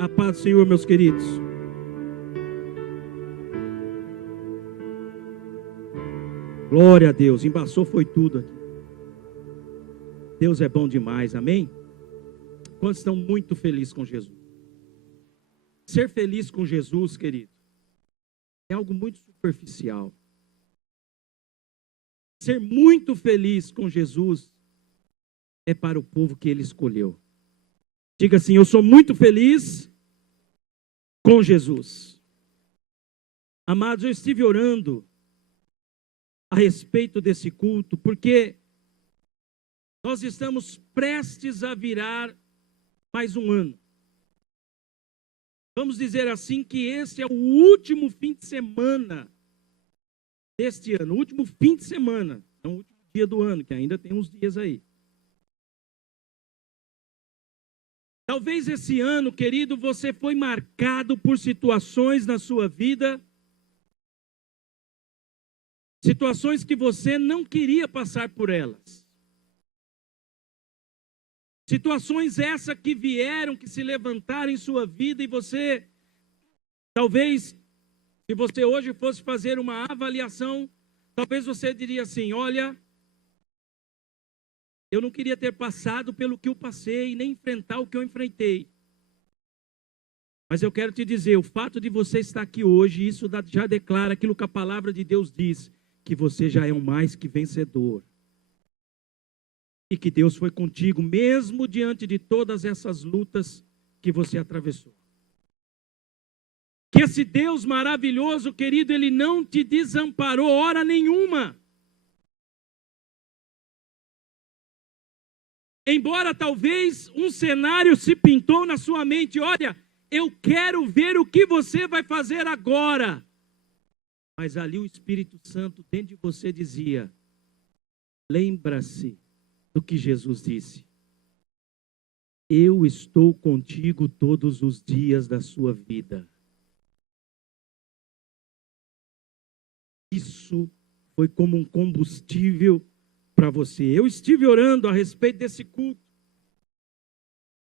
A paz do Senhor, meus queridos. Glória a Deus, embaçou foi tudo aqui. Deus é bom demais, amém? Quantos estão muito felizes com Jesus? Ser feliz com Jesus, querido, é algo muito superficial. Ser muito feliz com Jesus é para o povo que Ele escolheu. Diga assim: eu sou muito feliz com Jesus. Amados, eu estive orando a respeito desse culto, porque nós estamos prestes a virar mais um ano. Vamos dizer assim que esse é o último fim de semana deste ano, o último fim de semana, não o último dia do ano, que ainda tem uns dias aí. Talvez esse ano, querido, você foi marcado por situações na sua vida, situações que você não queria passar por elas. Situações essas que vieram, que se levantaram em sua vida e você, talvez, se você hoje fosse fazer uma avaliação, talvez você diria assim: olha, eu não queria ter passado pelo que eu passei, nem enfrentar o que eu enfrentei. Mas eu quero te dizer, o fato de você estar aqui hoje, isso já declara aquilo que a palavra de Deus diz, que você já é um mais que vencedor. E que Deus foi contigo, mesmo diante de todas essas lutas que você atravessou. Que esse Deus maravilhoso, querido, Ele não te desamparou hora nenhuma. Embora talvez um cenário se pintou na sua mente: olha, eu quero ver o que você vai fazer agora. Mas ali o Espírito Santo dentro de você dizia: lembra-se do que Jesus disse. Eu estou contigo todos os dias da sua vida. Isso foi como um combustível para você. Eu estive orando a respeito desse culto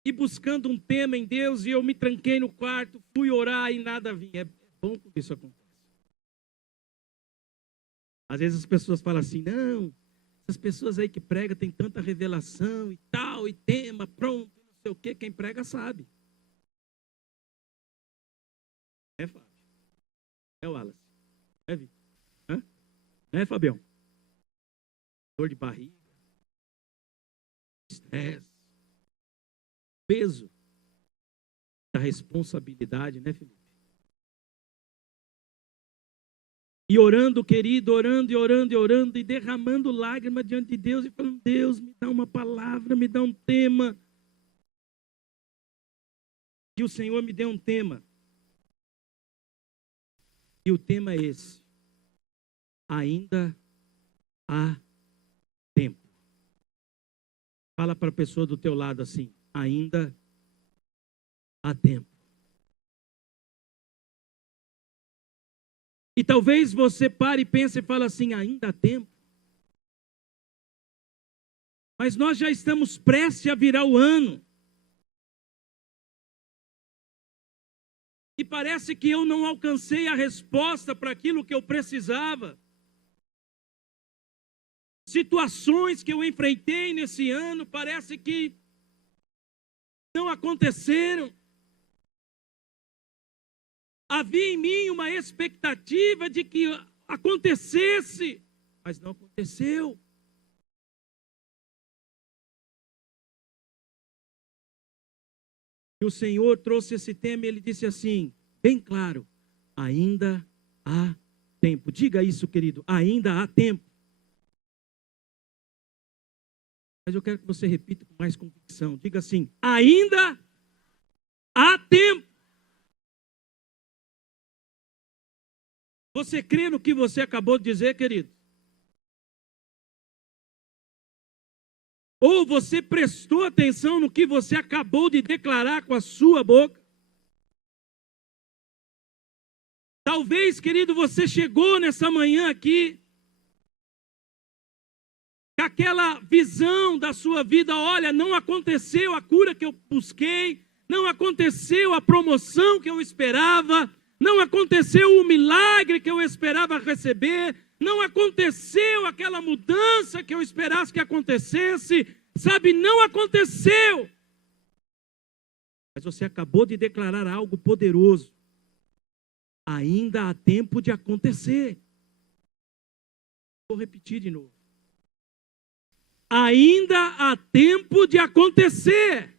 e buscando um tema em Deus, e eu me tranquei no quarto, fui orar e nada vinha. É bom quando isso acontece. Às vezes as pessoas falam assim: não, essas pessoas aí que pregam têm tanta revelação e tal, e tema, pronto, não sei o que, quem prega sabe. É Fábio? É o Wallace? É Vitor? Hã? É Fabião? Dor de barriga, estresse, peso da responsabilidade, né, Felipe? E orando, querido, orando e orando e orando, e derramando lágrimas diante de Deus, e falando: Deus, me dá uma palavra, me dá um tema. E o Senhor me deu um tema. E o tema é esse: ainda há tempo. Fala para a pessoa do teu lado assim: ainda há tempo. E talvez você pare e pense e fale assim: ainda há tempo. Mas nós já estamos prestes a virar o ano. E parece que eu não alcancei a resposta para aquilo que eu precisava. Situações que eu enfrentei nesse ano, parece que não aconteceram. Havia em mim uma expectativa de que acontecesse, mas não aconteceu. E o Senhor trouxe esse tema e Ele disse assim, bem claro: ainda há tempo. Diga isso, querido: ainda há tempo. Mas eu quero que você repita com mais convicção. Diga assim: ainda há tempo. Você crê no que você acabou de dizer, querido? Ou você prestou atenção no que você acabou de declarar com a sua boca? Talvez, querido, você chegou nessa manhã aqui com aquela visão da sua vida: olha, não aconteceu a cura que eu busquei, não aconteceu a promoção que eu esperava, não aconteceu o milagre que eu esperava receber, não aconteceu aquela mudança que eu esperasse que acontecesse, sabe, não aconteceu. Mas você acabou de declarar algo poderoso. Ainda há tempo de acontecer. Vou repetir de novo. Ainda há tempo de acontecer.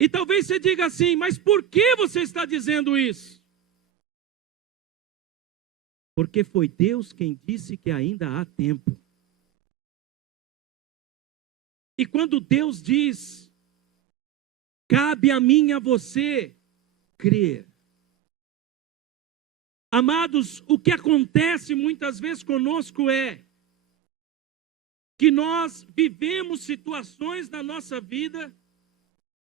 E talvez você diga assim, mas por que você está dizendo isso? Porque foi Deus quem disse que ainda há tempo. E quando Deus diz, cabe a mim e a você crer. Amados, o que acontece muitas vezes conosco é que nós vivemos situações na nossa vida,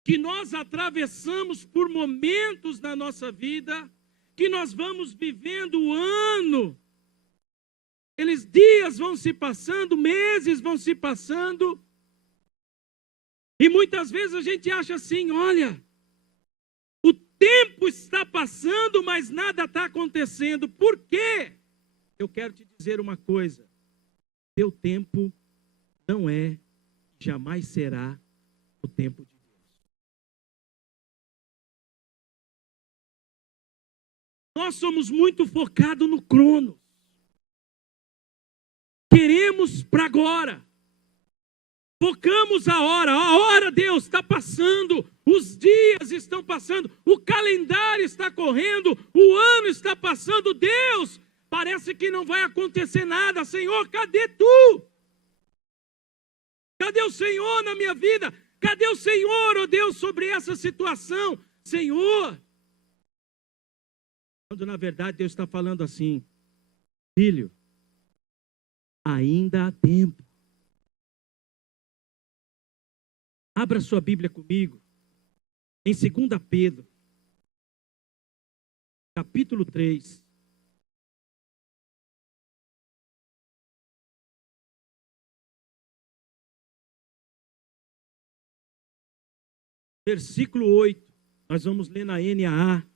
que nós atravessamos por momentos na nossa vida, que nós vamos vivendo o ano, eles dias vão se passando, meses vão se passando, e muitas vezes a gente acha assim, olha, o tempo está passando, mas nada está acontecendo. Por quê? Eu quero te dizer uma coisa, teu tempo não é, jamais será o tempo de Deus. Nós somos muito focados no crono. Queremos para agora. Focamos a hora, Deus, está passando, os dias estão passando, o calendário está correndo, o ano está passando, Deus, parece que não vai acontecer nada, Senhor, cadê tu? Cadê o Senhor na minha vida? Cadê o Senhor, ó Deus, sobre essa situação? Senhor, quando na verdade Deus está falando assim, filho, ainda há tempo. Abra sua Bíblia comigo, em 2 Pedro, capítulo 3. Versículo 8, nós vamos ler na NAA.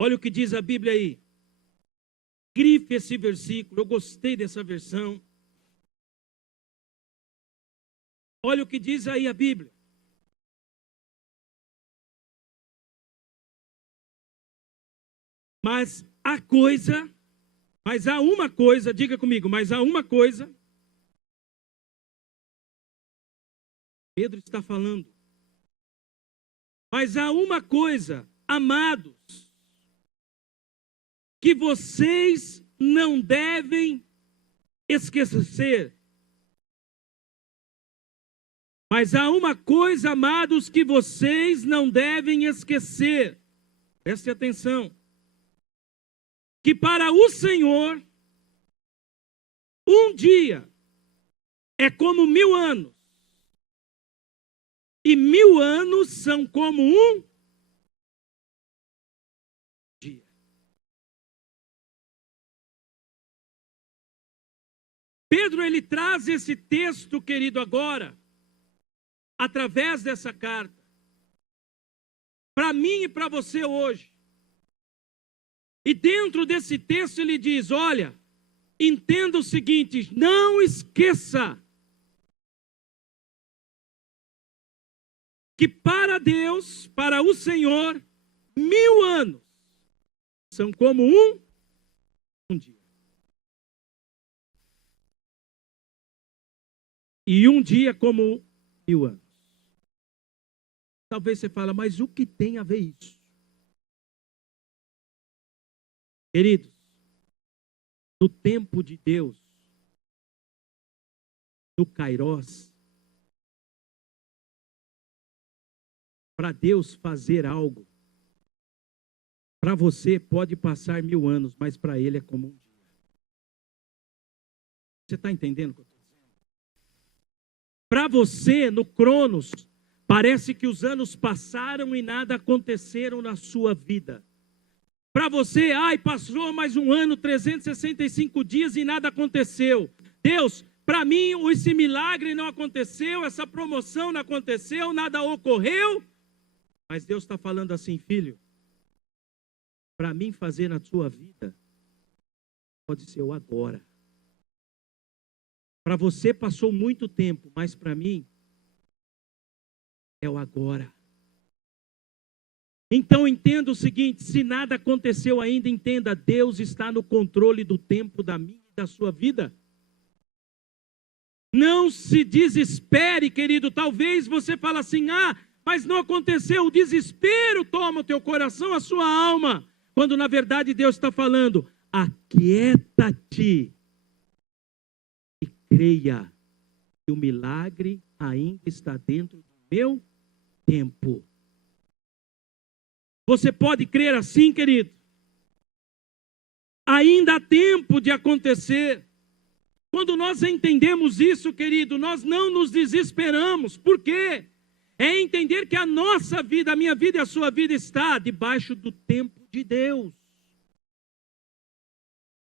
Olha o que diz a Bíblia aí. Grife esse versículo, eu gostei dessa versão. Olha o que diz aí a Bíblia. Mas há uma coisa, diga comigo, mas há uma coisa. Pedro está falando. Mas há uma coisa, amados, que vocês não devem esquecer. Mas há uma coisa, amados, que vocês não devem esquecer. Preste atenção. Que para o Senhor, um dia é como 1000 anos. E 1000 anos são como um dia. Pedro, ele traz esse texto, querido, agora, através dessa carta, para mim e para você hoje. E dentro desse texto ele diz, olha, entenda o seguinte, não esqueça que para Deus, para o Senhor, 1000 anos são como um dia. E um dia como 1000 anos. Talvez você fale, mas o que tem a ver isso? Queridos, no tempo de Deus, no Kairos, para Deus fazer algo, para você pode passar 1000 anos, mas para Ele é como um dia. Você está entendendo o que eu estou dizendo? Para você, no Cronos, parece que os anos passaram e nada aconteceram na sua vida. Para você, passou mais um ano, 365 dias e nada aconteceu. Deus, para mim esse milagre não aconteceu, essa promoção não aconteceu, nada ocorreu. Mas Deus está falando assim, filho, para mim fazer na sua vida, pode ser o agora. Para você passou muito tempo, mas para mim, é o agora. Então entenda o seguinte, se nada aconteceu ainda, entenda, Deus está no controle do tempo da minha e da sua vida. Não se desespere, querido, talvez você fale assim, mas não aconteceu, o desespero toma o teu coração, a sua alma, quando na verdade Deus está falando, aquieta-te e creia que o milagre ainda está dentro do meu tempo. Você pode crer assim, querido? Ainda há tempo de acontecer. Quando nós entendemos isso, querido, nós não nos desesperamos. Por quê? É entender que a nossa vida, a minha vida e a sua vida está debaixo do tempo de Deus.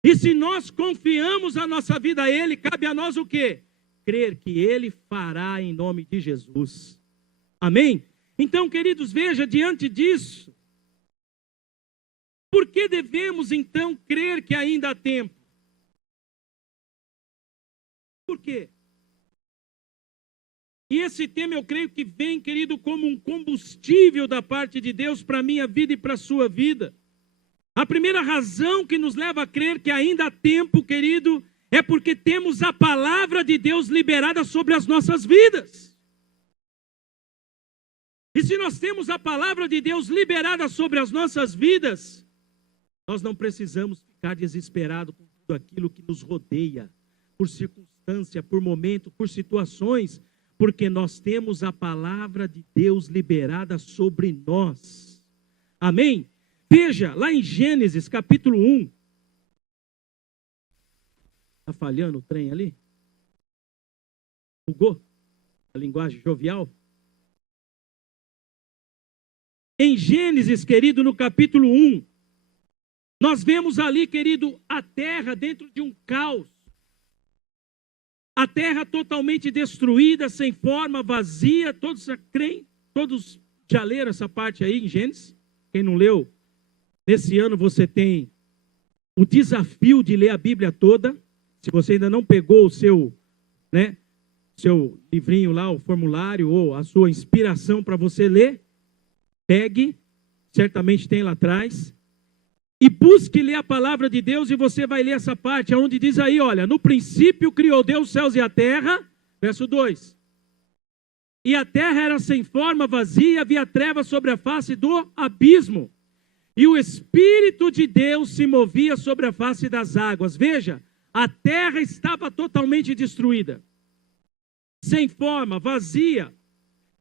E se nós confiamos a nossa vida a Ele, cabe a nós o quê? Crer que Ele fará em nome de Jesus. Amém? Então, queridos, veja, diante disso, por que devemos então crer que ainda há tempo? Por quê? E esse tema eu creio que vem, querido, como um combustível da parte de Deus para a minha vida e para a sua vida. A primeira razão que nos leva a crer que ainda há tempo, querido, é porque temos a palavra de Deus liberada sobre as nossas vidas. E se nós temos a palavra de Deus liberada sobre as nossas vidas, nós não precisamos ficar desesperados com tudo aquilo que nos rodeia, por circunstância, por momento, por situações, porque nós temos a palavra de Deus liberada sobre nós. Amém? Veja, lá em Gênesis capítulo 1. Está falhando o trem ali? Bugou? A linguagem jovial? Em Gênesis, querido, no capítulo 1, nós vemos ali, querido, a terra dentro de um caos. A terra totalmente destruída, sem forma, vazia. Todos já leram essa parte aí em Gênesis? Quem não leu, nesse ano você tem o desafio de ler a Bíblia toda. Se você ainda não pegou o seu livrinho lá, o formulário ou a sua inspiração para você ler, pegue, certamente tem lá atrás. E busque ler a palavra de Deus e você vai ler essa parte, onde diz aí, olha, no princípio criou Deus os céus e a terra, verso 2. E a terra era sem forma, vazia, havia trevas sobre a face do abismo. E o Espírito de Deus se movia sobre a face das águas. Veja, a terra estava totalmente destruída. Sem forma, vazia.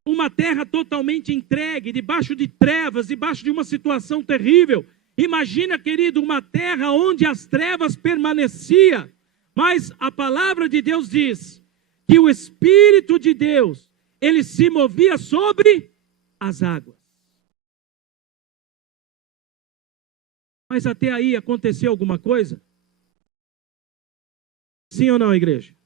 Uma terra totalmente entregue, debaixo de trevas, debaixo de uma situação terrível. Imagina, querido, uma terra onde as trevas permaneciam, mas a palavra de Deus diz que o Espírito de Deus, ele se movia sobre as águas. Mas até aí aconteceu alguma coisa? Sim ou não, igreja?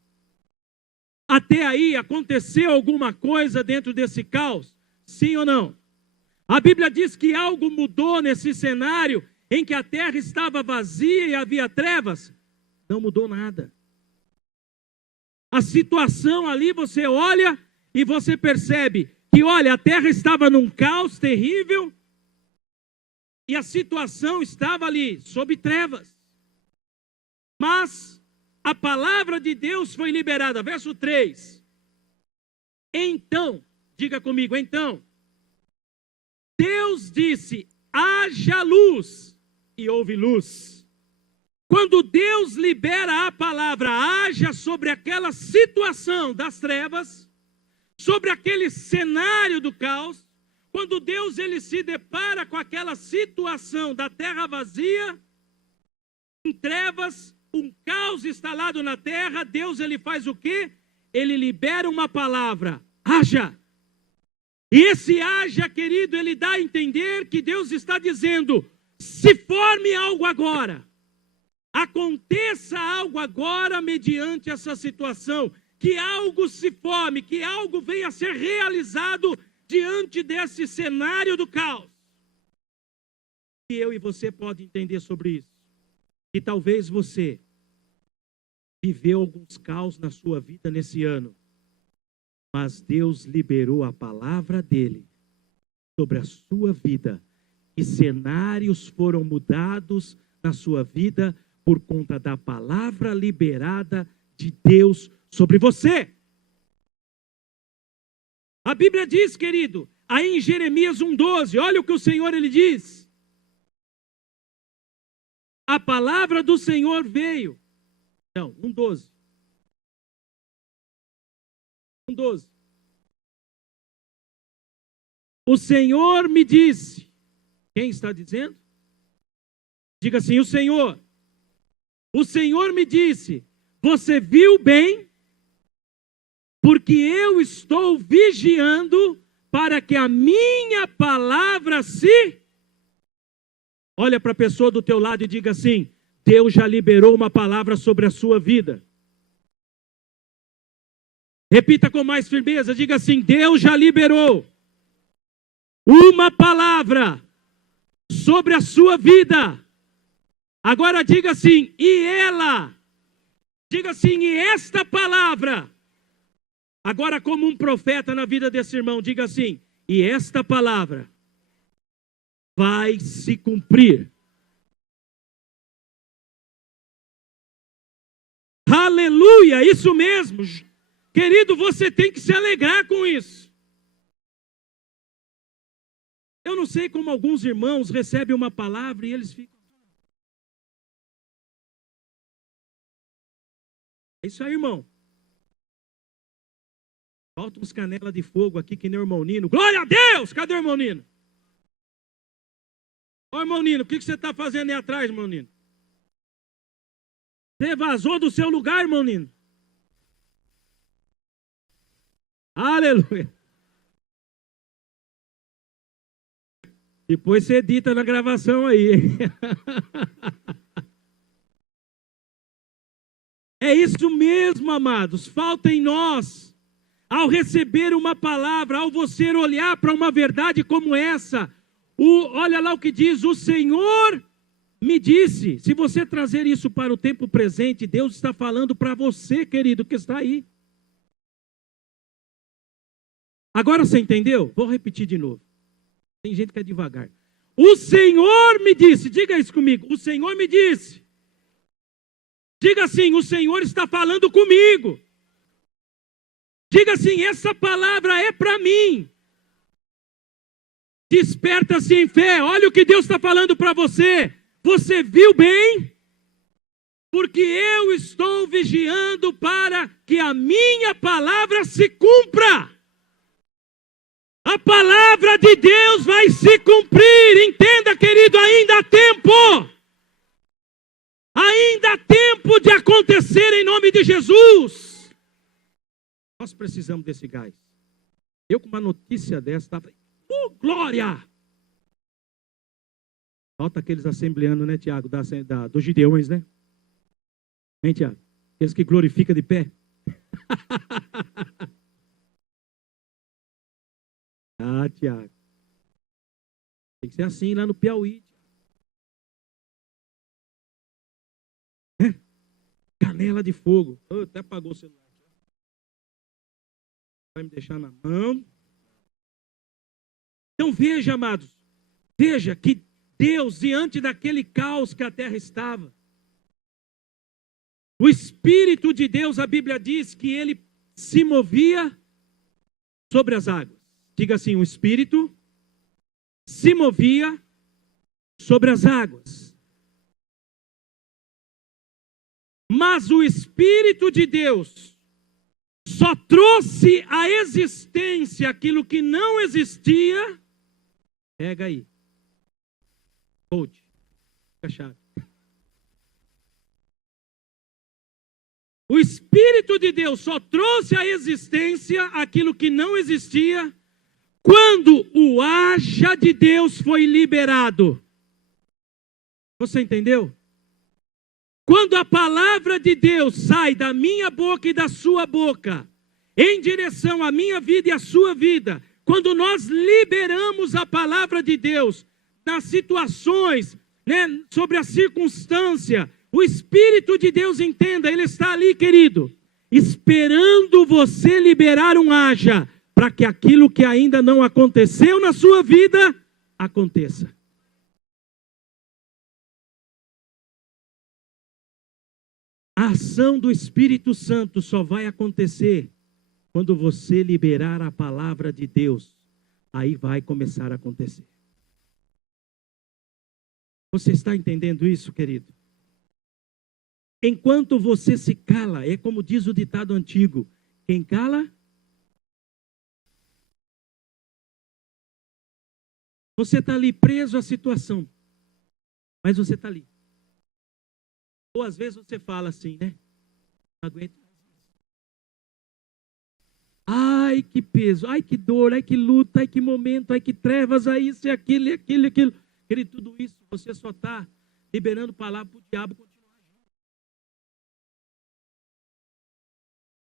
Até aí aconteceu alguma coisa dentro desse caos? Sim ou não? A Bíblia diz que algo mudou nesse cenário em que a terra estava vazia e havia trevas. Não mudou nada. A situação ali, você olha e você percebe que, olha, a terra estava num caos terrível e a situação estava ali, sob trevas. Mas a palavra de Deus foi liberada. Verso 3. Então, diga comigo, então, Deus disse, haja luz, e houve luz. Quando Deus libera a palavra, haja sobre aquela situação das trevas, sobre aquele cenário do caos, quando Deus ele se depara com aquela situação da terra vazia, em trevas, um caos instalado na terra, Deus ele faz o quê? Ele libera uma palavra, haja. E esse haja, querido, ele dá a entender que Deus está dizendo, se forme algo agora. Aconteça algo agora mediante essa situação, que algo se forme, que algo venha a ser realizado diante desse cenário do caos. E eu e você podem entender sobre isso. Que talvez você viveu alguns caos na sua vida nesse ano, mas Deus liberou a palavra dele sobre a sua vida, e cenários foram mudados na sua vida por conta da palavra liberada de Deus sobre você. A Bíblia diz, querido, aí em Jeremias 1,12, olha o que o Senhor ele diz. A palavra do Senhor veio. Não, 1,12. 1,12. O Senhor me disse. Quem está dizendo? Diga assim, o Senhor. O Senhor me disse, você viu bem, porque eu estou vigiando para que a minha palavra se... Olha para a pessoa do teu lado e diga assim, Deus já liberou uma palavra sobre a sua vida. Repita com mais firmeza, diga assim, Deus já liberou uma palavra sobre a sua vida. Agora diga assim, e ela, diga assim, e esta palavra, agora como um profeta na vida desse irmão, diga assim, e esta palavra vai se cumprir. Aleluia, isso mesmo. Querido, você tem que se alegrar com isso. Eu não sei como alguns irmãos recebem uma palavra e eles ficam... É isso aí, irmão. Falta uns canela de fogo aqui que nem o irmão Nino. Glória a Deus! Cadê o irmão Nino? Ô, irmão Nino, o que você está fazendo aí atrás, irmão Nino? Você vazou do seu lugar, irmão Nino? Aleluia. Depois você edita na gravação aí. É isso mesmo, amados. Falta em nós, ao receber uma palavra, ao você olhar para uma verdade como essa, olha lá o que diz, o Senhor me disse. Se você trazer isso para o tempo presente, Deus está falando para você, querido, que está aí. Agora você entendeu? Vou repetir de novo. Tem gente que é devagar. O Senhor me disse, diga isso comigo, o Senhor me disse. Diga assim, o Senhor está falando comigo. Diga assim, essa palavra é para mim. Desperta-se em fé, olha o que Deus está falando para você. Você viu bem? Porque eu estou vigiando para que a minha palavra se cumpra. A palavra de Deus vai se cumprir. Entenda, querido, ainda há tempo. Ainda há tempo de acontecer em nome de Jesus. Nós precisamos desse gás. Eu com uma notícia dessa, estava... glória! Falta aqueles assembleanos, né, Tiago, dos Gideões, né? Hein, Tiago? Aqueles que glorificam de pé. Ah, Tiago. Tem que ser assim lá no Piauí. Canela de fogo. Oh, até apagou o celular. Vai me deixar na mão. Então veja, amados. Veja que Deus, diante daquele caos que a terra estava, o Espírito de Deus, a Bíblia diz que ele se movia sobre as águas. Diga assim, o Espírito se movia sobre as águas. Mas o Espírito de Deus só trouxe à existência aquilo que não existia. Pega aí. Hold. Fechado. O Espírito de Deus só trouxe à existência aquilo que não existia quando o haja de Deus foi liberado. Você entendeu? Quando a palavra de Deus sai da minha boca e da sua boca, em direção à minha vida e à sua vida, quando nós liberamos a palavra de Deus nas situações, sobre a circunstância, o Espírito de Deus, entenda, Ele está ali, querido, esperando você liberar um haja, para que aquilo que ainda não aconteceu na sua vida, aconteça. A ação do Espírito Santo só vai acontecer quando você liberar a palavra de Deus. Aí vai começar a acontecer. Você está entendendo isso, querido? Enquanto você se cala, é como diz o ditado antigo: quem cala, você está ali preso à situação, mas você está ali. Ou às vezes você fala assim, né? Não aguento. Ai, que peso, ai, que dor, ai, que luta, ai, que momento, ai, que trevas, ai, isso e aquilo, e aquilo, e aquilo. Querido, tudo isso você só está liberando palavra para o diabo continuar agindo.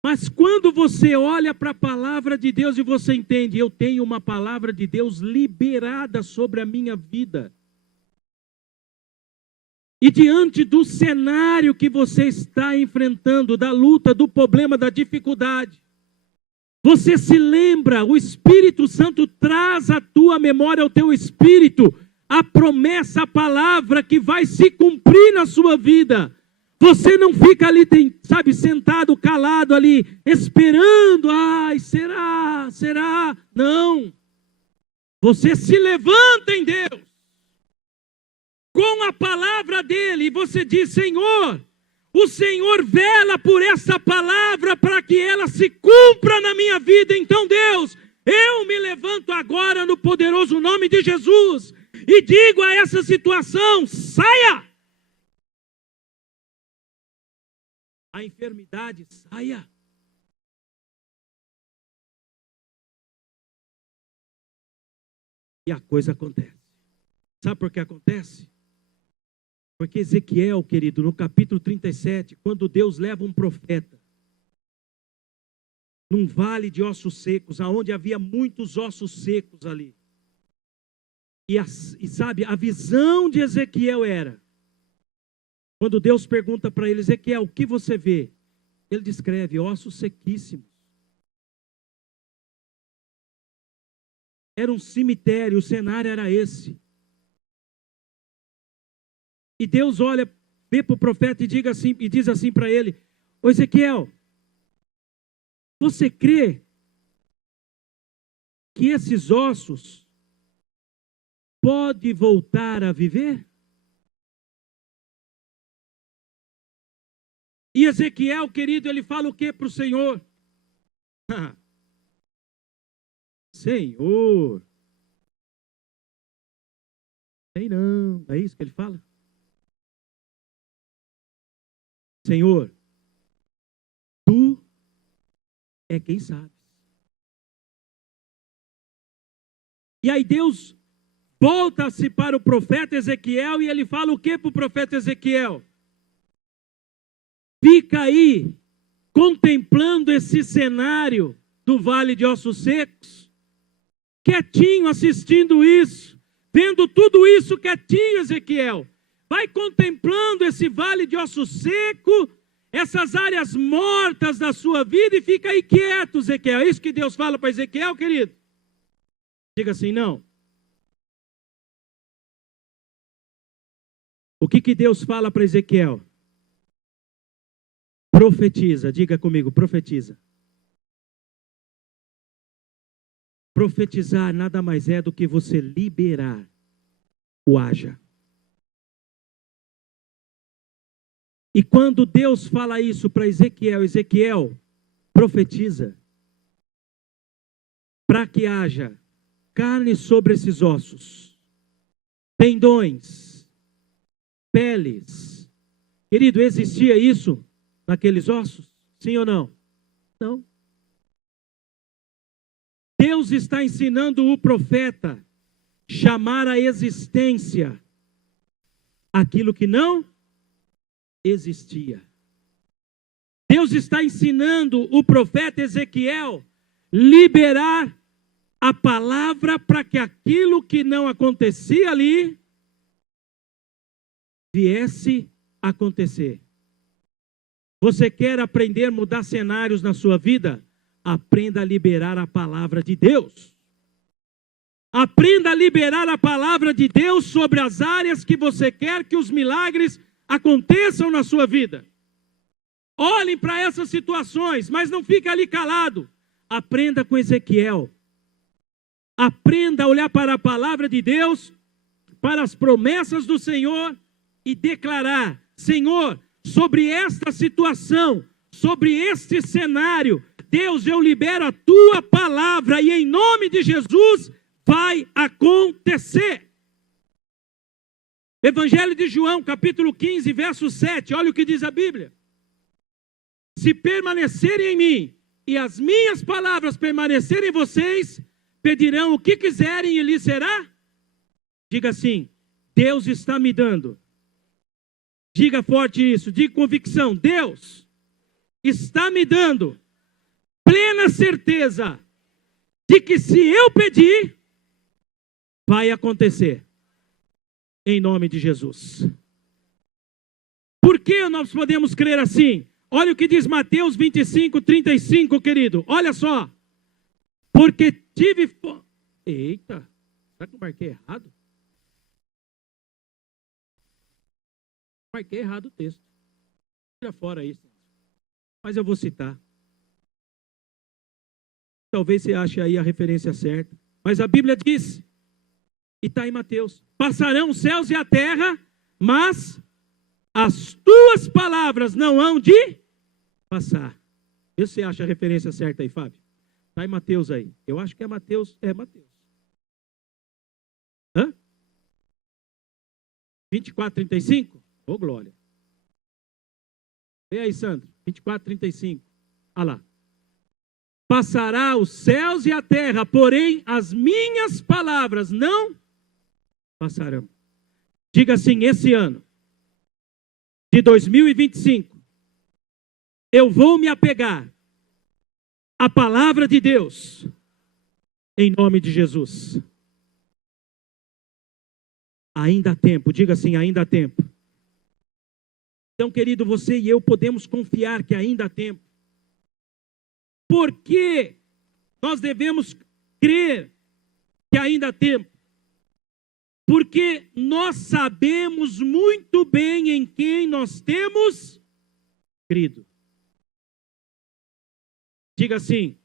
Mas quando você olha para a palavra de Deus e você entende, eu tenho uma palavra de Deus liberada sobre a minha vida. E diante do cenário que você está enfrentando, da luta, do problema, da dificuldade, você se lembra, o Espírito Santo traz à tua memória, ao teu espírito, a promessa, a palavra que vai se cumprir na sua vida. Você não fica ali, sabe, sentado, calado ali, esperando, ai, será? Não. Você se levanta em Deus, com a palavra dele, e você diz, Senhor, o Senhor vela por essa palavra para que ela se cumpra na minha vida. Então, Deus, eu me levanto agora no poderoso nome de Jesus e digo a essa situação, saia! A enfermidade, saia! E a coisa acontece. Sabe por que acontece? Porque Ezequiel, querido, no capítulo 37, quando Deus leva um profeta num vale de ossos secos, aonde havia muitos ossos secos ali. E sabe, a visão de Ezequiel era, quando Deus pergunta para ele, Ezequiel, o que você vê? Ele descreve ossos sequíssimos. Era um cemitério, o cenário era esse. E Deus olha, vê para o profeta e diz assim para ele, ô Ezequiel, você crê que esses ossos podem voltar a viver? E Ezequiel, querido, ele fala o que para o Senhor? Senhor, sei não, é isso que ele fala? Senhor, tu é quem sabe. E aí Deus volta-se para o profeta Ezequiel e ele fala o que para o profeta Ezequiel? Fica aí, contemplando esse cenário do vale de ossos secos, quietinho assistindo isso, vendo tudo isso quietinho, Ezequiel. Vai contemplando esse vale de osso seco, essas áreas mortas da sua vida e fica aí quieto, Ezequiel. É isso que Deus fala para Ezequiel, querido? Diga assim, não. O que Deus fala para Ezequiel? Profetiza, diga comigo, profetiza. Profetizar nada mais é do que você liberar o haja. E quando Deus fala isso para Ezequiel, Ezequiel profetiza para que haja carne sobre esses ossos, tendões, peles. Querido, existia isso naqueles ossos? Sim ou não? Não. Deus está ensinando o profeta a chamar à existência aquilo que não existia. Deus está ensinando o profeta Ezequiel liberar a palavra para que aquilo que não acontecia ali viesse a acontecer. Você quer aprender a mudar cenários na sua vida? Aprenda a liberar a palavra de Deus. Aprenda a liberar a palavra de Deus sobre as áreas que você quer que os milagres aconteçam na sua vida. Olhem para essas situações, mas não fique ali calado. Aprenda com Ezequiel. Aprenda a olhar para a palavra de Deus, para as promessas do Senhor e declarar: Senhor, sobre esta situação, sobre este cenário, Deus, eu libero a tua palavra e em nome de Jesus vai acontecer. Evangelho de João, capítulo 15, verso 7, olha o que diz a Bíblia. Se permanecerem em mim e as minhas palavras permanecerem em vocês, pedirão o que quiserem e lhes será? Diga assim: Deus está me dando. Diga forte isso, diga convicção: Deus está me dando plena certeza de que se eu pedir, vai acontecer. Em nome de Jesus. Por que nós podemos crer assim? Olha o que diz Mateus 25, 35, querido. Olha só. Porque tive fome. Eita, será que eu marquei errado? Marquei errado o texto. Tira fora isso. Mas eu vou citar. Talvez você ache aí a referência certa. Mas a Bíblia diz, e está em Mateus: passarão os céus e a terra, mas as tuas palavras não hão de passar. Vê se você acha a referência certa aí, Fábio. Está em Mateus aí. Eu acho que é Mateus. É Mateus. Hã? 24, 35? Ô, glória. Vê aí, Sandro. 24, 35. Olha lá. Passará os céus e a terra, porém as minhas palavras não passarão. Diga assim: esse ano de 2025, eu vou me apegar à palavra de Deus, em nome de Jesus. Ainda há tempo, diga assim: ainda há tempo. Então, querido, você e eu podemos confiar que ainda há tempo. Por que nós devemos crer que ainda há tempo? Porque nós sabemos muito bem em quem nós temos crido. Diga assim: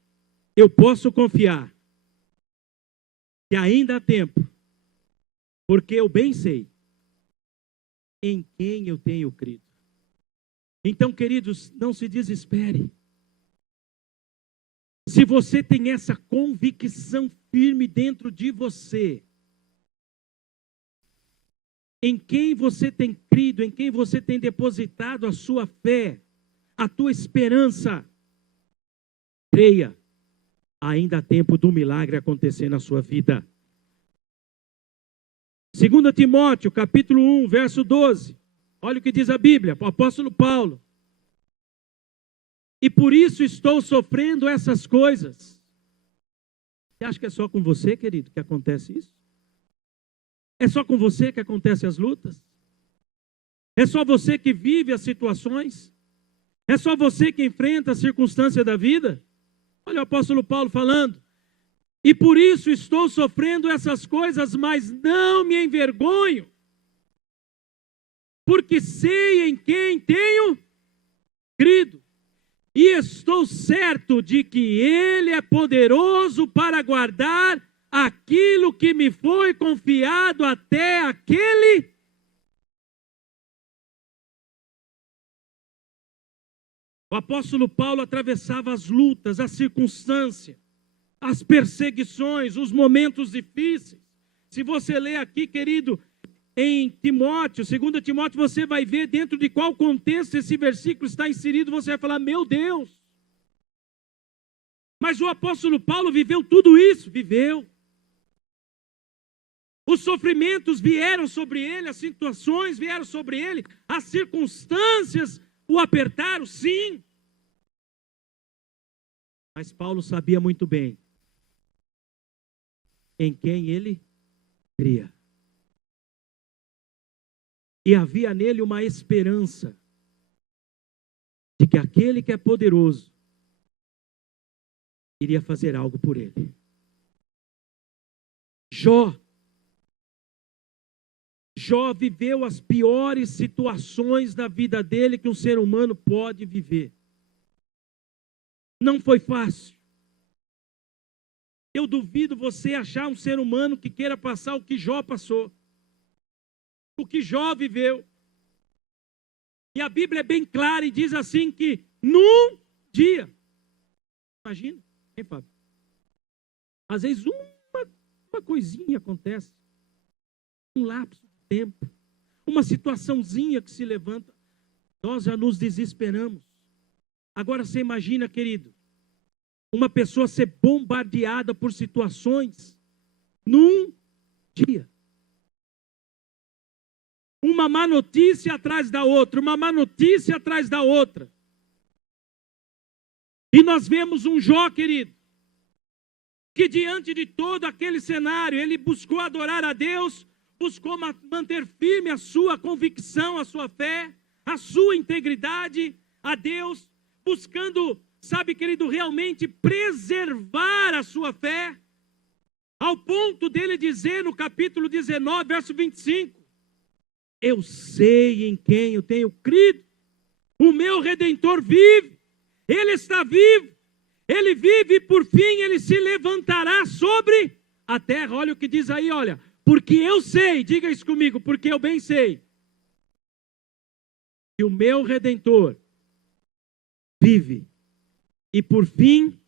eu posso confiar que ainda há tempo, porque eu bem sei em quem eu tenho crido. Então, queridos, não se desespere. Se você tem essa convicção firme dentro de você, em quem você tem crido, em quem você tem depositado a sua fé, a tua esperança, creia, ainda há tempo do milagre acontecer na sua vida. 2 Timóteo, capítulo 1, verso 12. Olha o que diz a Bíblia, o apóstolo Paulo. E por isso estou sofrendo essas coisas. Você acha que é só com você, querido, que acontece isso? É só com você que acontecem as lutas? É só você que vive as situações? É só você que enfrenta a circunstância da vida? Olha o apóstolo Paulo falando. E por isso estou sofrendo essas coisas, mas não me envergonho, porque sei em quem tenho crido. E estou certo de que Ele é poderoso para guardar aquilo que me foi confiado até aquele. O apóstolo Paulo atravessava as lutas, as circunstâncias, as perseguições, os momentos difíceis. Se você ler aqui, querido, em Timóteo, 2 Timóteo, você vai ver dentro de qual contexto esse versículo está inserido, você vai falar: meu Deus! Mas o apóstolo Paulo viveu tudo isso? Viveu. Os sofrimentos vieram sobre ele, as situações vieram sobre ele, as circunstâncias o apertaram, sim. Mas Paulo sabia muito bem em quem ele cria. E havia nele uma esperança de que aquele que é poderoso iria fazer algo por ele. Jó viveu as piores situações da vida dele que um ser humano pode viver. Não foi fácil. Eu duvido você achar um ser humano que queira passar o que Jó passou, o que Jó viveu. E a Bíblia é bem clara e diz assim que num dia, imagina, hein, Fábio? Às vezes uma coisinha acontece, um lapso de tempo, uma situaçãozinha que se levanta, nós já nos desesperamos. Agora você imagina, querido, uma pessoa ser bombardeada por situações num dia. Uma má notícia atrás da outra, uma má notícia atrás da outra. E nós vemos um Jó, querido, que diante de todo aquele cenário, ele buscou adorar a Deus, buscou manter firme a sua convicção, a sua fé, a sua integridade a Deus, buscando, sabe, querido, realmente preservar a sua fé, ao ponto dele dizer no capítulo 19, verso 25, eu sei em quem eu tenho crido, o meu Redentor vive, ele está vivo, ele vive e por fim ele se levantará sobre a terra. Olha o que diz aí, olha, porque eu sei, diga isso comigo, porque eu bem sei, que o meu Redentor vive e por fim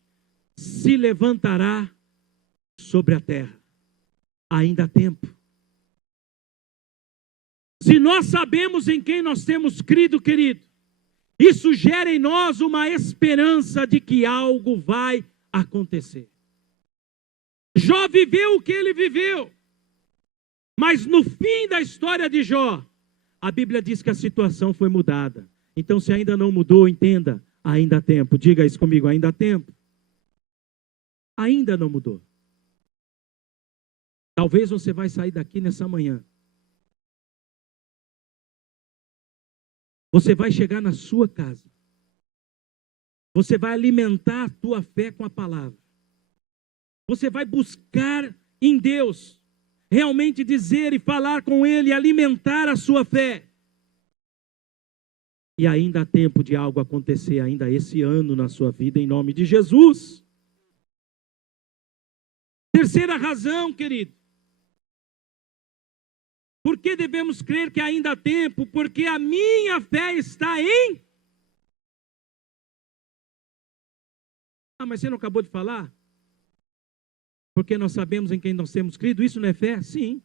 se levantará sobre a terra. Ainda há tempo. Se nós sabemos em quem nós temos crido, querido, isso gera em nós uma esperança de que algo vai acontecer. Jó viveu o que ele viveu, mas no fim da história de Jó, a Bíblia diz que a situação foi mudada. Então, se ainda não mudou, entenda, ainda há tempo. Diga isso comigo, ainda há tempo. Ainda não mudou. Talvez você vai sair daqui nessa manhã. Você vai chegar na sua casa. Você vai alimentar a tua fé com a palavra. Você vai buscar em Deus, realmente dizer e falar com Ele, alimentar a sua fé. E ainda há tempo de algo acontecer, ainda esse ano na sua vida, em nome de Jesus. Terceira razão, querido. Por que devemos crer que ainda há tempo? Porque a minha fé está em... Ah, mas você não acabou de falar? Porque nós sabemos em quem nós temos crido, isso não é fé? Sim.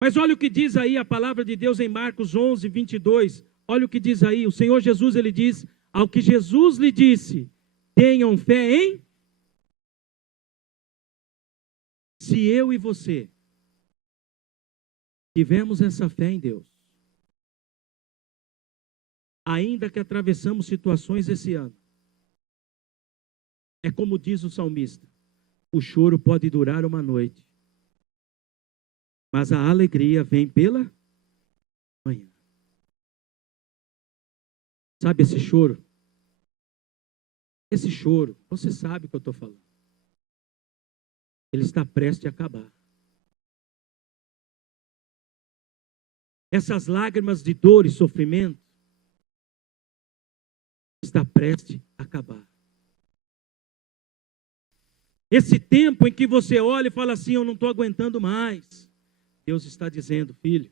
Mas olha o que diz aí a palavra de Deus em Marcos 11, 22. Olha o que diz aí, o Senhor Jesus, ele diz, ao que Jesus lhe disse, tenham fé em... Se eu e você tivermos essa fé em Deus, ainda que atravessamos situações esse ano, é como diz o salmista, o choro pode durar uma noite, mas a alegria vem pela manhã. Sabe esse choro? Esse choro, você sabe o que eu estou falando. Ele está prestes a acabar. Essas lágrimas de dor e sofrimento está prestes a acabar. Esse tempo em que você olha e fala assim, eu não estou aguentando mais. Deus está dizendo, filho,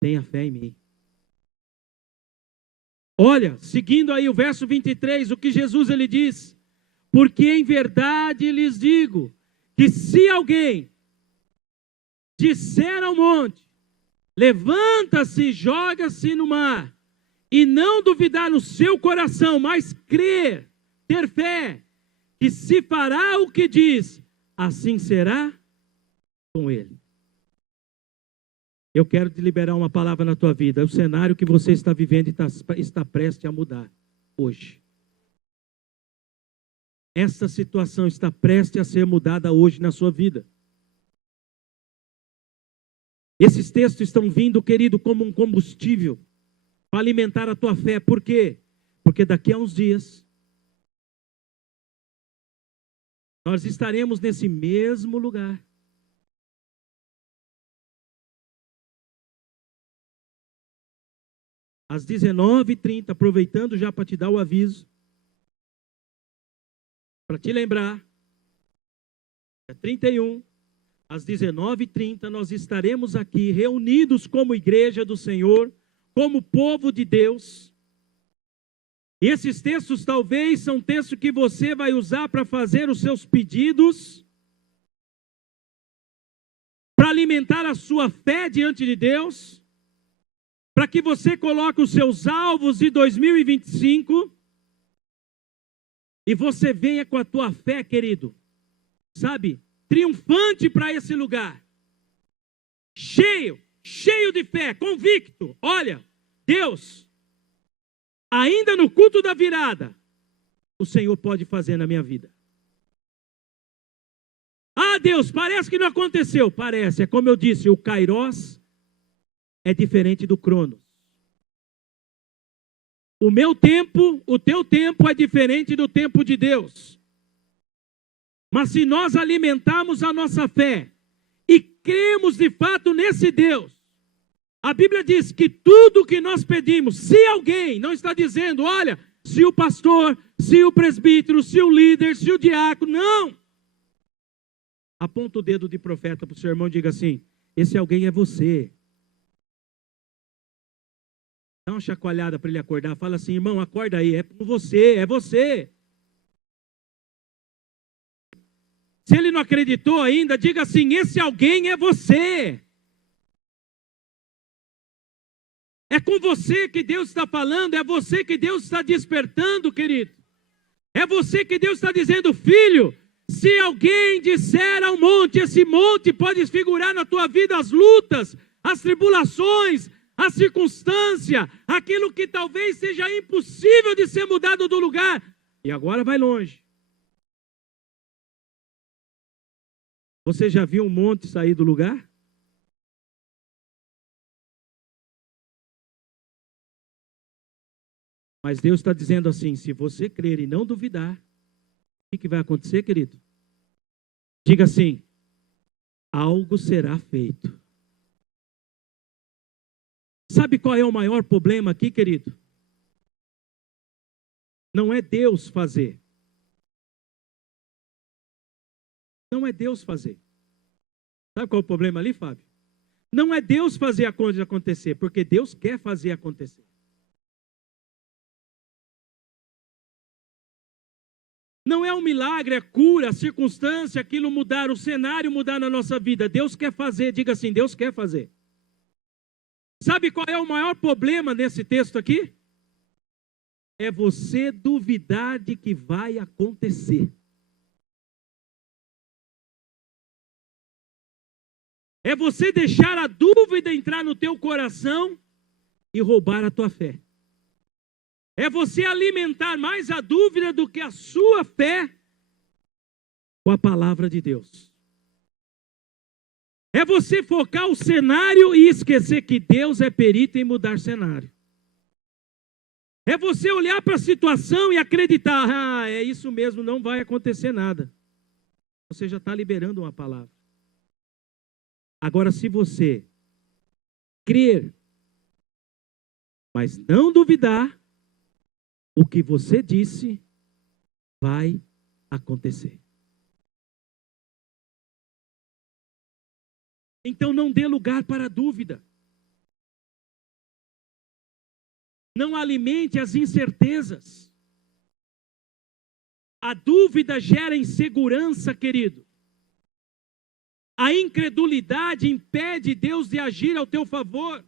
tenha fé em mim. Olha, seguindo aí o verso 23, o que Jesus ele diz, porque em verdade lhes digo, que se alguém disser ao monte, levanta-se e joga-se no mar, e não duvidar no seu coração, mas crer, ter fé, que se fará o que diz, assim será com ele. Eu quero te liberar uma palavra na tua vida. O cenário que você está vivendo está prestes a mudar hoje. Essa situação está prestes a ser mudada hoje na sua vida. Esses textos estão vindo, querido, como um combustível para alimentar a tua fé. Por quê? Porque daqui a uns dias nós estaremos nesse mesmo lugar. Às 19h30, aproveitando já para te dar o aviso, para te lembrar, é 31, às 19h30, nós estaremos aqui reunidos como igreja do Senhor, como povo de Deus. E esses textos talvez são textos que você vai usar para fazer os seus pedidos, para alimentar a sua fé diante de Deus, para que você coloque os seus alvos de 2025 e você venha com a tua fé, querido, sabe, triunfante para esse lugar, cheio de fé, convicto. Olha, Deus, ainda no culto da virada, o Senhor pode fazer na minha vida. Ah, Deus, parece que não aconteceu. Parece, é como eu disse, o Kairos é diferente do Cronos. O meu tempo, o teu tempo é diferente do tempo de Deus. Mas se nós alimentarmos a nossa fé e cremos de fato nesse Deus, a Bíblia diz que tudo que nós pedimos, se alguém, não está dizendo, olha, se o pastor, se o presbítero, se o líder, se o diácono, não. Aponta o dedo de profeta para o seu irmão e diga assim, esse alguém é você. Dá uma chacoalhada para ele acordar. Fala assim, irmão, acorda aí. É por você, é você. Se ele não acreditou ainda, diga assim, esse alguém é você. É com você que Deus está falando, é você que Deus está despertando, querido. É você que Deus está dizendo, filho, se alguém disser ao monte, esse monte pode figurar na tua vida as lutas, as tribulações, a circunstância, aquilo que talvez seja impossível de ser mudado do lugar, e agora vai longe. Você já viu um monte sair do lugar? Mas Deus está dizendo assim, se você crer e não duvidar, o que vai acontecer, querido? Diga assim, algo será feito. Sabe qual é o maior problema aqui, querido? Não é Deus fazer. Não é Deus fazer. Sabe qual é o problema ali, Fábio? Não é Deus fazer a coisa acontecer, porque Deus quer fazer acontecer. Não é um milagre, é cura, a circunstância, aquilo mudar, o cenário mudar na nossa vida. Deus quer fazer, diga assim, Deus quer fazer. Sabe qual é o maior problema nesse texto aqui? É você duvidar de que vai acontecer. É você deixar a dúvida entrar no teu coração e roubar a tua fé. É você alimentar mais a dúvida do que a sua fé com a palavra de Deus. É você focar o cenário e esquecer que Deus é perito em mudar cenário. É você olhar para a situação e acreditar, ah, é isso mesmo, não vai acontecer nada. Você já está liberando uma palavra. Agora, se você crer, mas não duvidar, o que você disse vai acontecer. Então não dê lugar para a dúvida. Não alimente as incertezas. A dúvida gera insegurança, querido. A incredulidade impede Deus de agir ao teu favor.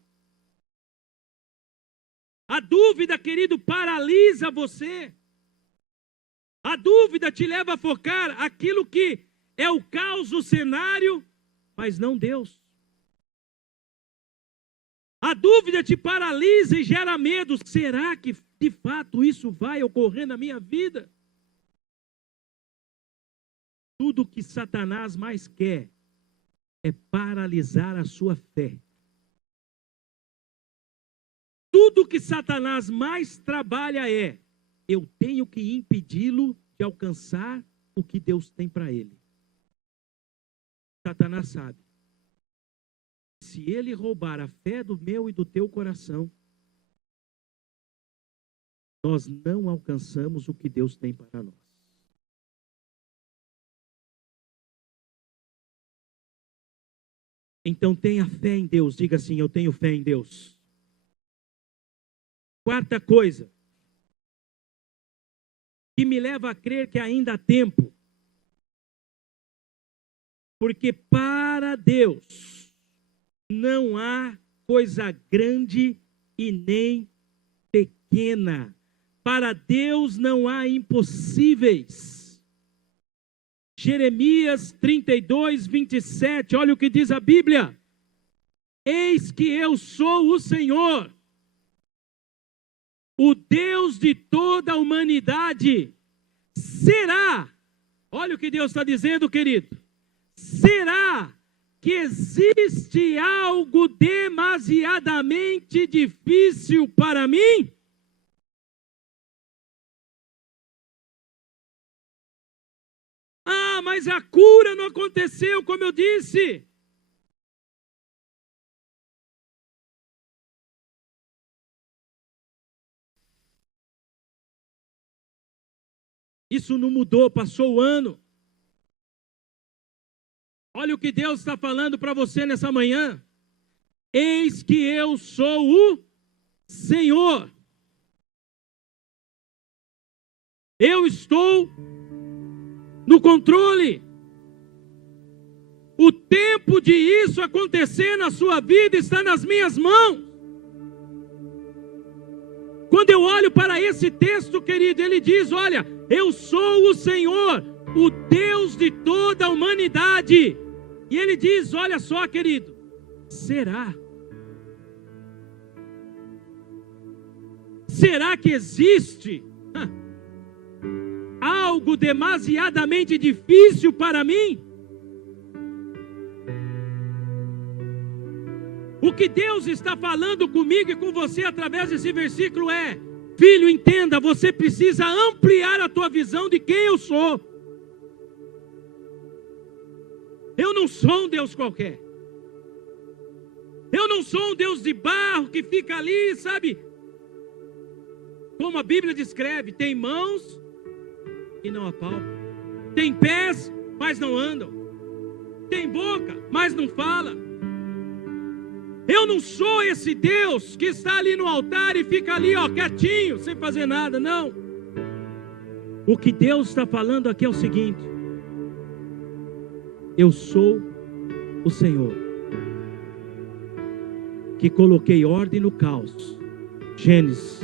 A dúvida, querido, paralisa você. A dúvida te leva a focar aquilo que é o caos, o cenário, mas não Deus. A dúvida te paralisa e gera medo. Será que de fato isso vai ocorrer na minha vida? Tudo que Satanás mais quer é paralisar a sua fé. Tudo que Satanás mais trabalha é: eu tenho que impedi-lo de alcançar o que Deus tem para ele. Satanás sabe, se ele roubar a fé do meu e do teu coração, nós não alcançamos o que Deus tem para nós. Então tenha fé em Deus, diga assim: eu tenho fé em Deus. Quarta coisa, que me leva a crer que ainda há tempo, porque para Deus não há coisa grande e nem pequena. Para Deus não há impossíveis. Jeremias 32, 27, olha o que diz a Bíblia: eis que eu sou o Senhor, o Deus de toda a humanidade. Será, olha o que Deus está dizendo, querido, será que existe algo demasiadamente difícil para mim? Ah, mas a cura não aconteceu, como eu disse. Isso não mudou, passou o ano. Olha o que Deus está falando para você nessa manhã. Eis que eu sou o Senhor. Eu estou no controle. O tempo de isso acontecer na sua vida está nas minhas mãos. Quando eu olho para esse texto, querido, ele diz: olha, eu sou o Senhor, o Deus de toda a humanidade. E ele diz, olha só, querido, será? Será que existe algo demasiadamente difícil para mim? O que Deus está falando comigo e com você através desse versículo é: filho, entenda, você precisa ampliar a tua visão de quem eu sou. Eu não sou um Deus qualquer. Eu não sou um Deus de barro que fica ali, sabe? Como a Bíblia descreve, tem mãos e não apalpam, tem pés, mas não andam, tem boca, mas não fala. Eu não sou esse Deus que está ali no altar e fica ali, ó, quietinho, sem fazer nada, não. O que Deus está falando aqui é o seguinte: eu sou o Senhor, que coloquei ordem no caos. Gênesis.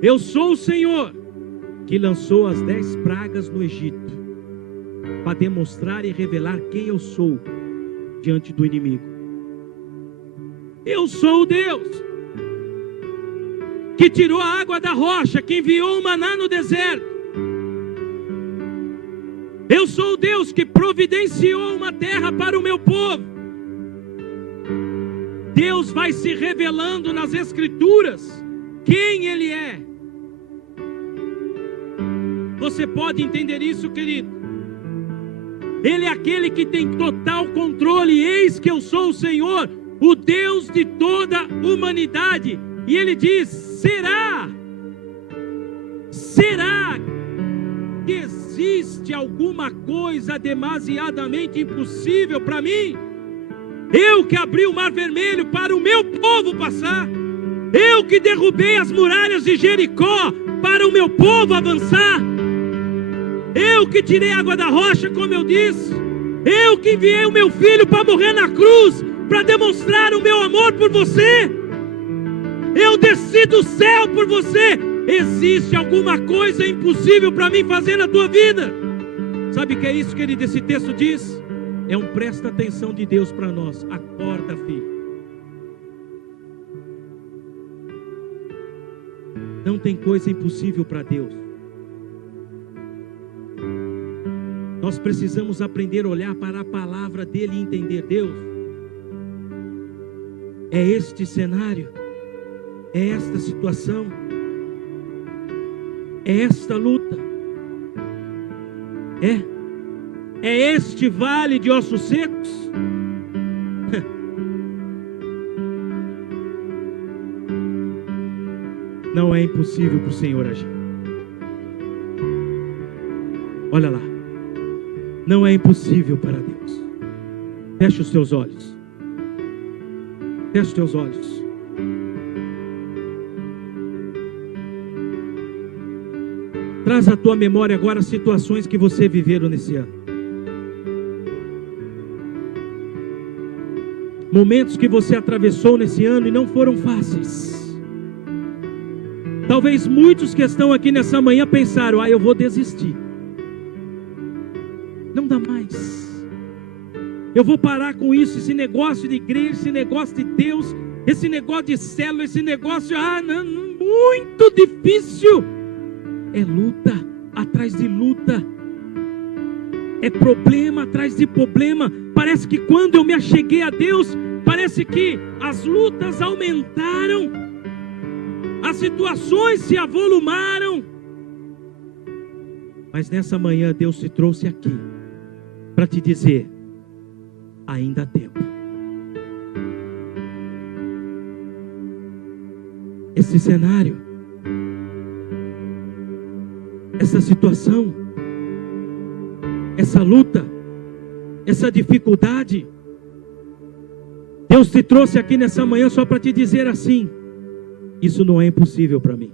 Eu sou o Senhor, que lançou as 10 pragas no Egito, para demonstrar e revelar quem eu sou diante do inimigo. Eu sou o Deus que tirou a água da rocha, que enviou o maná no deserto. Eu sou o Deus que providenciou uma terra para o meu povo. Deus vai se revelando nas Escrituras quem Ele é. Você pode entender isso, querido? Ele é aquele que tem total controle. Eis que eu sou o Senhor, o Deus de toda a humanidade. E Ele diz: será que existe alguma coisa demasiadamente impossível para mim? Eu que abri o mar vermelho para o meu povo passar, eu que derrubei as muralhas de Jericó para o meu povo avançar, eu que tirei a água da rocha, como eu disse, eu que enviei o meu filho para morrer na cruz, para demonstrar o meu amor por você, eu desci do céu por você. Existe alguma coisa impossível para mim fazer na tua vida? Sabe o que é isso, querido? Esse texto diz, é um presta atenção de Deus para nós. Acorda, filho. Não tem coisa impossível para Deus. Nós precisamos aprender a olhar para a palavra dele e entender: Deus, é este cenário, é esta situação, é esta luta, é este vale de ossos secos. Não é impossível para o Senhor agir. Olha lá, não é impossível para Deus. Feche os teus olhos. Feche os teus olhos. Traz à tua memória agora situações que você viveu nesse ano. Momentos que você atravessou nesse ano e não foram fáceis. Talvez muitos que estão aqui nessa manhã pensaram: eu vou desistir. Não dá mais. Eu vou parar com isso, esse negócio de igreja, esse negócio de Deus, esse negócio de célula, esse negócio, não, muito difícil. É luta atrás de luta. É problema atrás de problema. Parece que quando eu me acheguei a Deus, parece que as lutas aumentaram. As situações se avolumaram. Mas nessa manhã Deus te trouxe aqui para te dizer: ainda há tempo. Esse cenário, essa situação, essa luta, essa dificuldade, Deus te trouxe aqui nessa manhã só para te dizer assim: isso não é impossível para mim.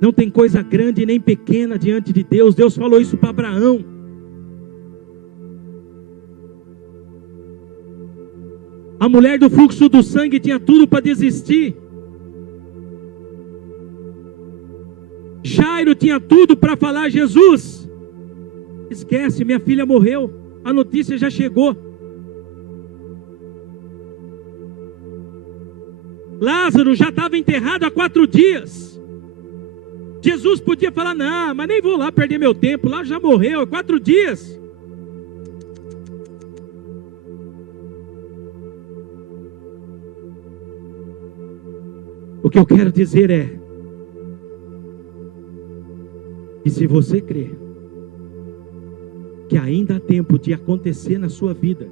Não tem coisa grande nem pequena diante de Deus. Deus falou isso para Abraão. A mulher do fluxo do sangue tinha tudo para desistir. Jairo tinha tudo para falar: Jesus, esquece, minha filha morreu, a notícia já chegou. Lázaro já estava enterrado há 4 dias. Jesus podia falar: não, mas nem vou lá perder meu tempo, lá já morreu há 4 dias. O que eu quero dizer é que se você crer que ainda há tempo de acontecer na sua vida,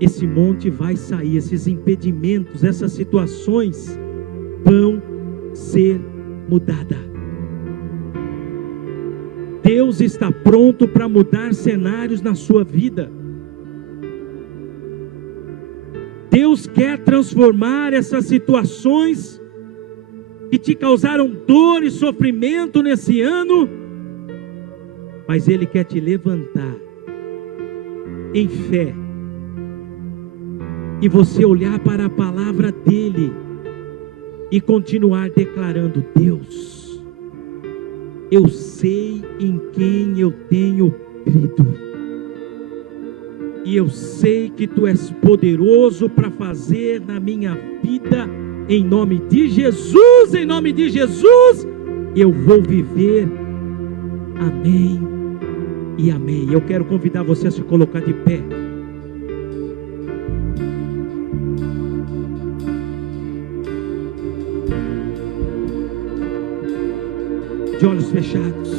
esse monte vai sair, esses impedimentos, essas situações vão ser mudadas. Deus está pronto para mudar cenários na sua vida. Deus quer transformar essas situações que te causaram dor e sofrimento nesse ano, mas Ele quer te levantar em fé e você olhar para a palavra dEle e continuar declarando: Deus, eu sei em quem eu tenho crido, e eu sei que Tu és poderoso para fazer na minha vida, em nome de Jesus, eu vou viver, amém e amém. Eu quero convidar você a se colocar de pé. De olhos fechados.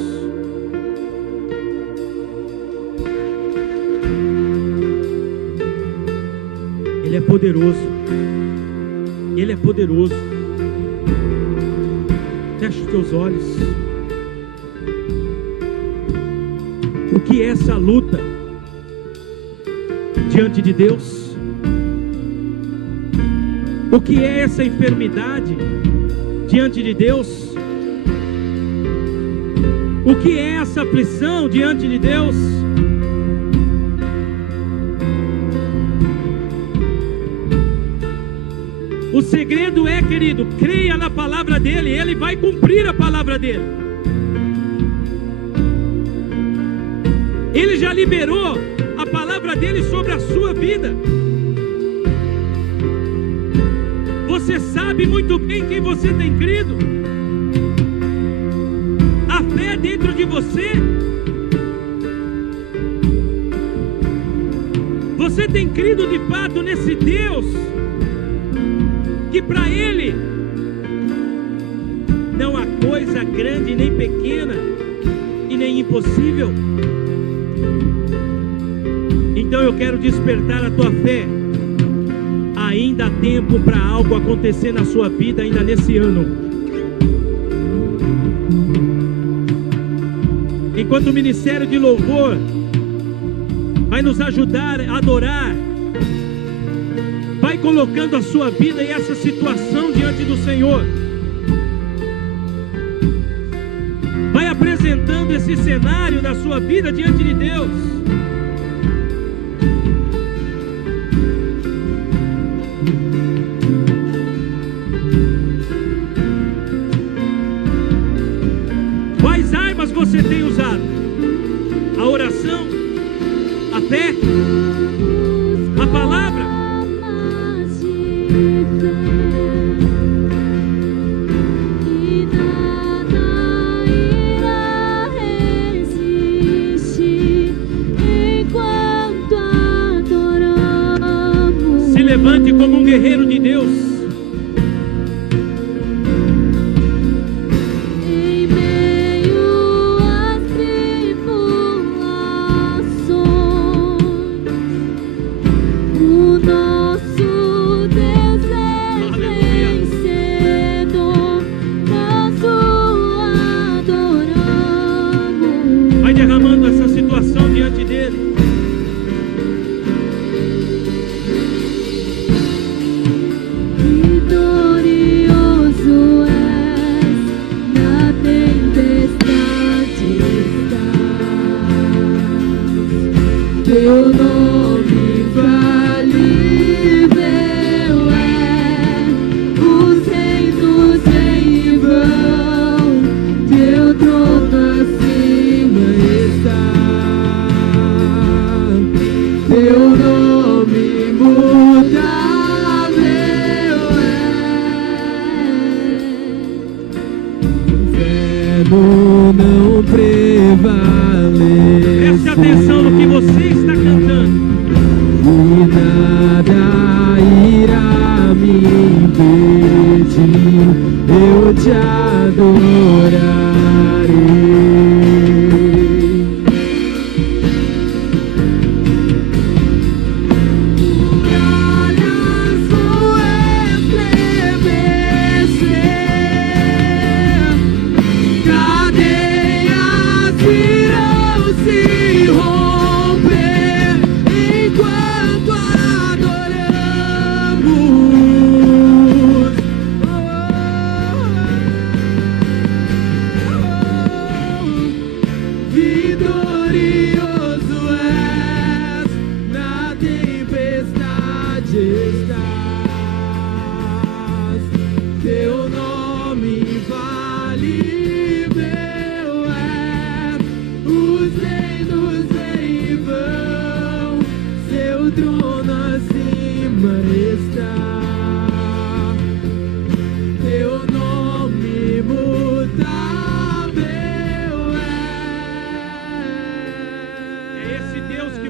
Ele é poderoso. Ele é poderoso. Feche os teus olhos. O que é essa luta diante de Deus? O que é essa enfermidade diante de Deus? O que é essa aflição diante de Deus? O segredo é, querido, creia na palavra dele, ele vai cumprir a palavra dele. Ele já liberou a palavra dele sobre a sua vida. Você sabe muito bem quem você tem crido. A fé dentro de você. Você tem crido de fato nesse Deus que para Ele não há coisa grande nem pequena e nem impossível. Então eu quero despertar a tua fé. Ainda há tempo para algo acontecer na sua vida ainda nesse ano. Enquanto o ministério de louvor vai nos ajudar a adorar, vai colocando a sua vida e essa situação diante do Senhor. Vai apresentando esse cenário da sua vida diante de Deus. Quais armas você tem usado? A oração, a fé, a palavra. Se levante como um guerreiro de Deus. Derramando essa situação diante dele. Vitorioso és, na tempestade estás. Teu nome falível é, os reinos em vão, teu trono acima está. Teu nome imutável é, o inferno não prevalece. Preste atenção no que você está cantando. E nada irá me impedir, eu te adorarei.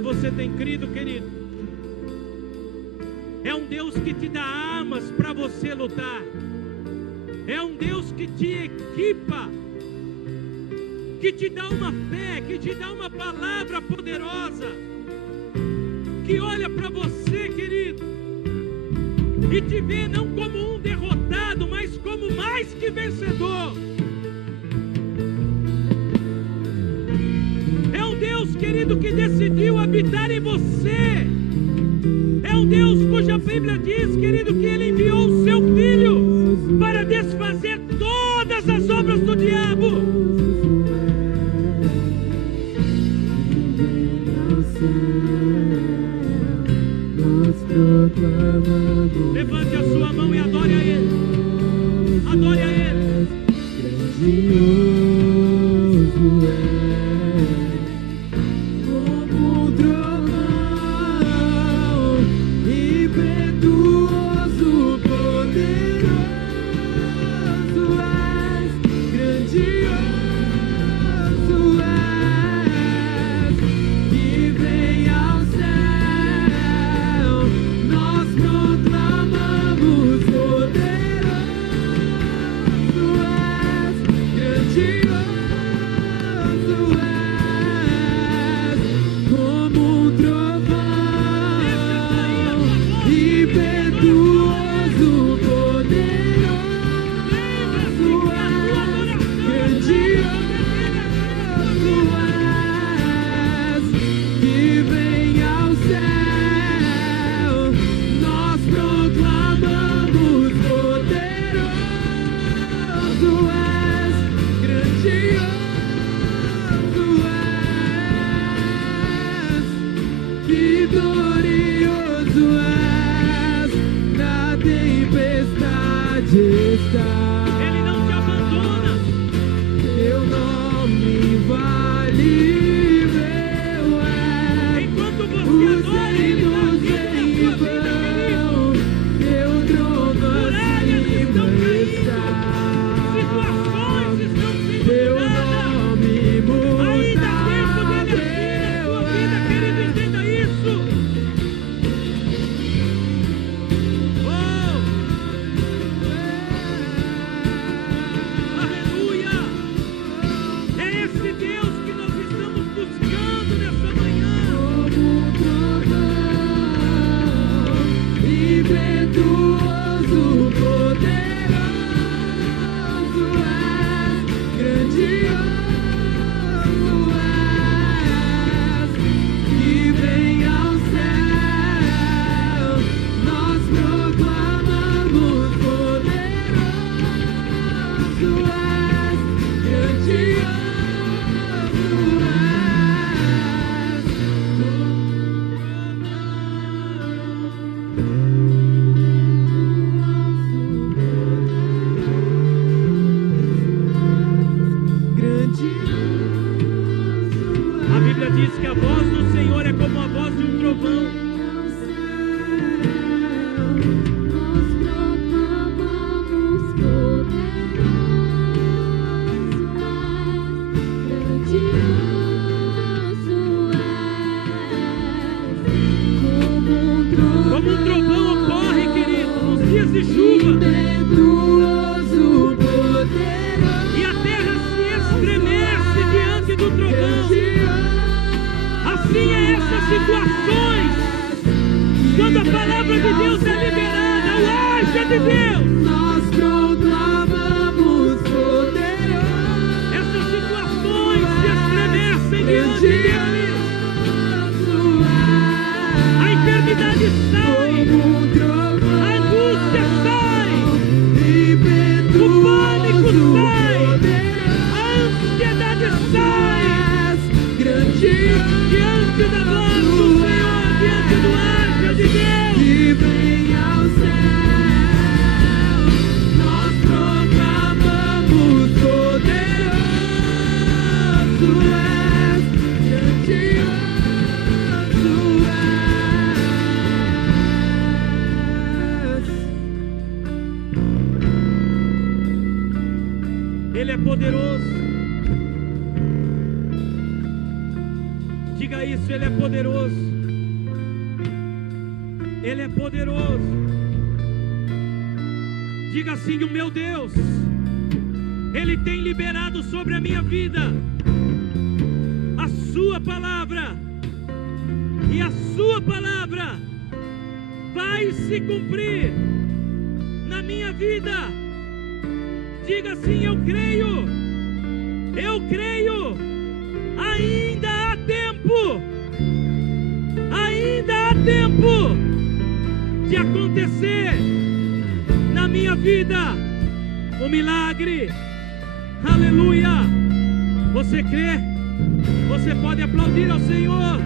Você tem crido, querido? É um Deus que te dá armas para você lutar. É um Deus que te equipa, que te dá uma fé, que te dá uma palavra poderosa, que olha para você, querido, e te vê não como um derrotado, mas como mais que vencedor. Deus, querido, que decidiu habitar em você. É um Deus cuja Bíblia diz, querido, que Ele enviou o seu Filho para desfazer todas as obras do diabo. Levante a sua mão e adore. onde está. Ele não te abandona. Teu nome vale meu é. Enquanto você adora, Ele está agindo na sua vida, querido. Teu trono Muralhas estão acima caindo. está. Situações estão sendo Teu mudadas. nome muda. Ainda há tempo dele agir na sua vida, querido, entenda isso. Oh! Aleluia! É esse Deus que nós estamos buscando nessa manhã. Impetuoso, poderoso és, grandioso és, que vem ao céu, nós proclamamos, poderoso és, grandioso és. A Bíblia diz que a voz do Senhor é como a voz de um trovão. Como um trovão ocorre, querido, nos dias de chuva. E a terra se estremece diante do trovão. Assim é essas situações. Quando a palavra de Deus é liberada, o haja de Deus. Nós proclamamos poderoso. Essas situações se estremecem diante dele. A enfermidade sai. A angústia sai. O pânico sai. A ansiedade sai. Diante da voz do Senhor, diante do haja de Deus. Que vem ao céu, nós proclamamos poderoso és, grandioso és. Ele é poderoso. Diga isso, Ele é poderoso. Ele é poderoso. Diga assim: o meu Deus, Ele tem liberado sobre a minha vida a sua palavra. E a sua palavra vai se cumprir na minha vida. Diga assim: eu creio. Eu creio. Ainda há tempo. Ainda há tempo de acontecer na minha vida o milagre. Aleluia. Você crê? Você pode aplaudir ao Senhor.